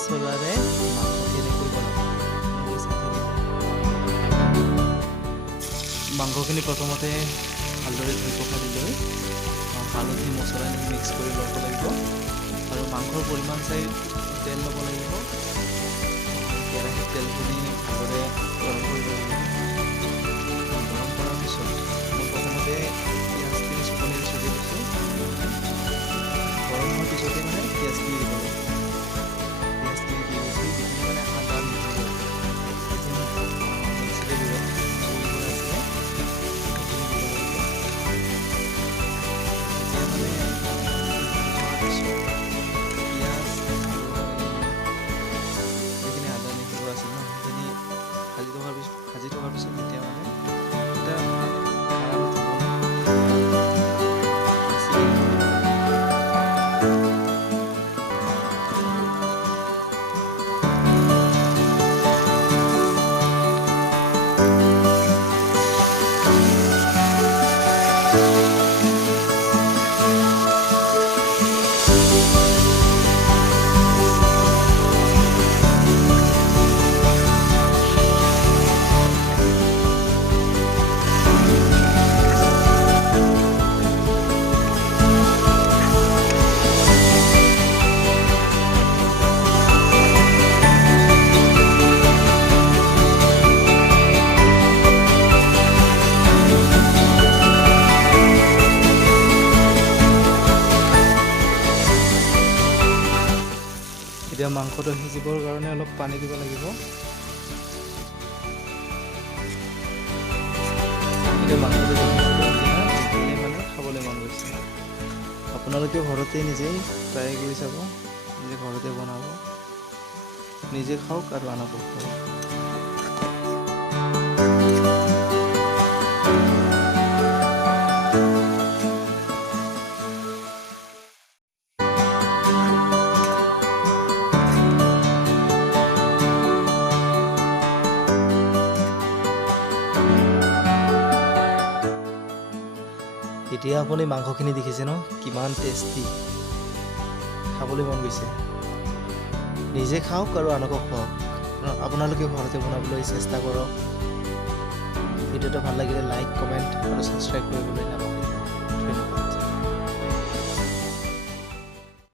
মছলাৰে মাংস কেনেকৈ বনাব মাংসখিনি প্ৰথমতে ভালদৰে ধুই পখালি লৈ হালধি মছলা মিক্স কৰি ল'ব লাগিব আৰু মাংসৰ পৰিমাণ চাই তেল ল'ব লাগিব কেৰাহীত তেলখিনি ভালদৰে গৰম কৰিব লাগিব গৰম কৰাৰ পিছত মই প্ৰথমতে পিঁয়াজখিনি চকনীৰে ছটিয়াই দিছোঁ গৰম হোৱাৰ পিছতে মানে পিঁয়াজখিনি দিব লাগিব পিঁয়াজখিনি দি গৈছে যিখিনি মানে আদা নহৰু সেইখিনি মিক্সিতে দিব ভাজি থকাৰ পিছত যেতিয়া মানে এটা এতিয়া মাংসটো সিজিবৰ কাৰণে অলপ পানী দিব লাগিব এতিয়া মাংসটো মানে খাবলৈ মন গৈছে আপোনালোকে ঘৰতে নিজেই ট্ৰাই কৰি চাব নিজে ঘৰতে বনাব নিজে খাওক আৰু আনকো খুৱাওক এতিয়া আপুনি মাংসখিনি দেখিছে ন কিমান টেষ্টি খাবলৈ মন গৈছে নিজে খাওক আৰু আনকো খুৱাওক আপোনালোকে ঘৰতে বনাবলৈ চেষ্টা কৰক ভিডিঅ'টো ভাল লাগিলে লাইক কমেণ্ট আৰু ছাবস্ক্ৰাইব কৰিবলৈ নাপাহৰিব